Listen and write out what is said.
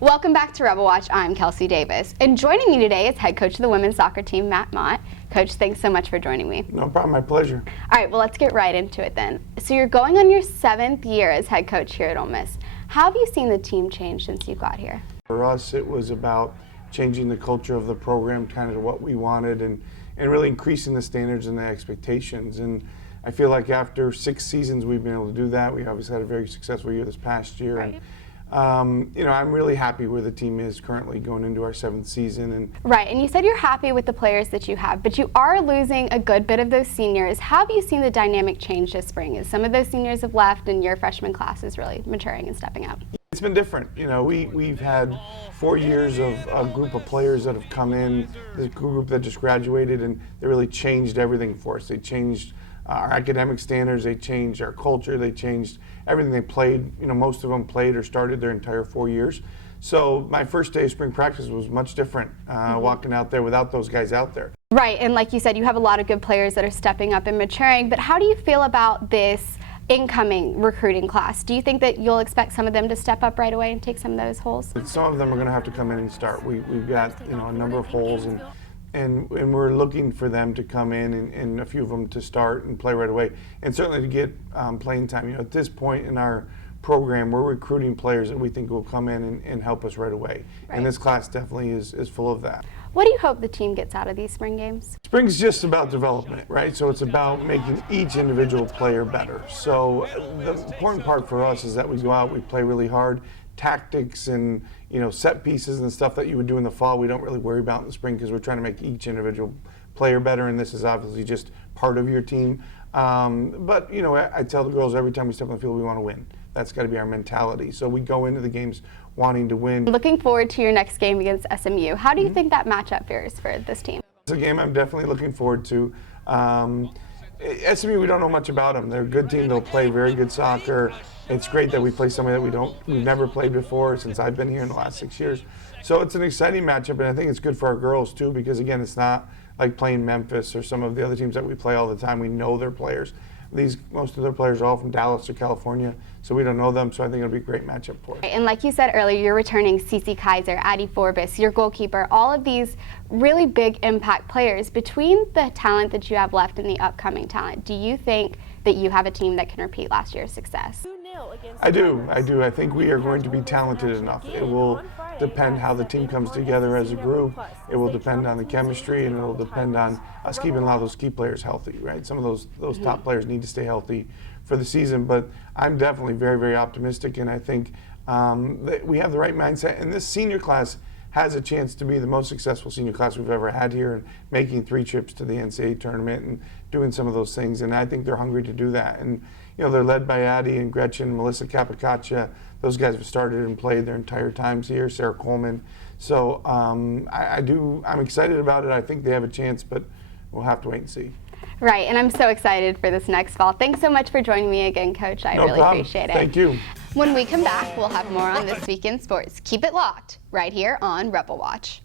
Welcome back to Rebel Watch. I'm Kelsey Davis, and joining me today is head coach of the women's soccer team, Matt Mott. Coach, thanks so much for joining me. No problem, my pleasure. All right, well, let's get right into it then. So you're going on your 7th year as head coach here at Ole Miss. How have you seen the team change since you got here? For us, it was about changing the culture of the program kind of to what we wanted and really increasing the standards and the expectations. And I feel like after 6 seasons, we've been able to do that. We obviously had a very successful year this past year. Right. And I'm really happy where the team is currently going into our 7th season. Right, and you said you're happy with the players that you have, but you are losing a good bit of those seniors. How have you seen the dynamic change this spring as some of those seniors have left and your freshman class is really maturing and stepping up? It's been different. We've had 4 years of a group of players that have come in, the group that just graduated, and they really changed everything for us. They changed our academic standards, they changed our culture, they changed everything. They played, most of them played or started their entire 4 years. So my first day of spring practice was much different, walking out there without those guys out there. Right, and like you said, you have a lot of good players that are stepping up and maturing, but how do you feel about this incoming recruiting class? Do you think that you'll expect some of them to step up right away and take some of those holes? Some of them are going to have to come in and start. We've got a number of holes, and we're looking for them to come in and a few of them to start and play right away, and certainly to get playing time. At this point in our program, we're recruiting players that we think will come in and help us right away. Right. And this class definitely is full of that. What do you hope the team gets out of these spring games? Spring's just about development, right? So it's about making each individual player better. So the important part for us is that we go out, we play really hard. Tactics and set pieces and stuff that you would do in the fall, we don't really worry about in the spring because we're trying to make each individual player better, and this is obviously just part of your team. But I tell the girls every time we step on the field, we want to win. That's got to be our mentality. So we go into the games wanting to win. Looking forward to your next game against SMU. How do you think that matchup fares for this team? It's a game I'm definitely looking forward to. SMU, we don't know much about them. They're a good team. They'll play very good soccer. It's great that we play somebody that we've never played before since I've been here in the last 6 years. So it's an exciting matchup, and I think it's good for our girls too, because again, it's not like playing Memphis or some of the other teams that we play all the time. We know their players. Most of their players are all from Dallas or California, so we don't know them, so I think it'll be a great matchup for us. And like you said earlier, you're returning Cece Kaiser, Addie Forbes, your goalkeeper, all of these really big impact players. Between the talent that you have left and the upcoming talent, do you think that you have a team that can repeat last year's success? I do. I think we are going to be talented enough. It will depend how the team comes together as a group. It will depend on the chemistry, and it will depend on us keeping a lot of those key players healthy, right? Some of those top players need to stay healthy for the season, but I'm definitely very, very optimistic, and I think that we have the right mindset. And this senior class has a chance to be the most successful senior class we've ever had here, and making 3 trips to the NCAA tournament and doing some of those things. And I think they're hungry to do that. And they're led by Addie and Gretchen, Melissa Capocaccia. Those guys have started and played their entire times here. Sarah Coleman. So I'm excited about it. I think they have a chance, but we'll have to wait and see. Right, and I'm so excited for this next fall. Thanks so much for joining me again, Coach. I really appreciate it. Thank you. When we come back, we'll have more on This Week in Sports. Keep it locked right here on Rebel Watch.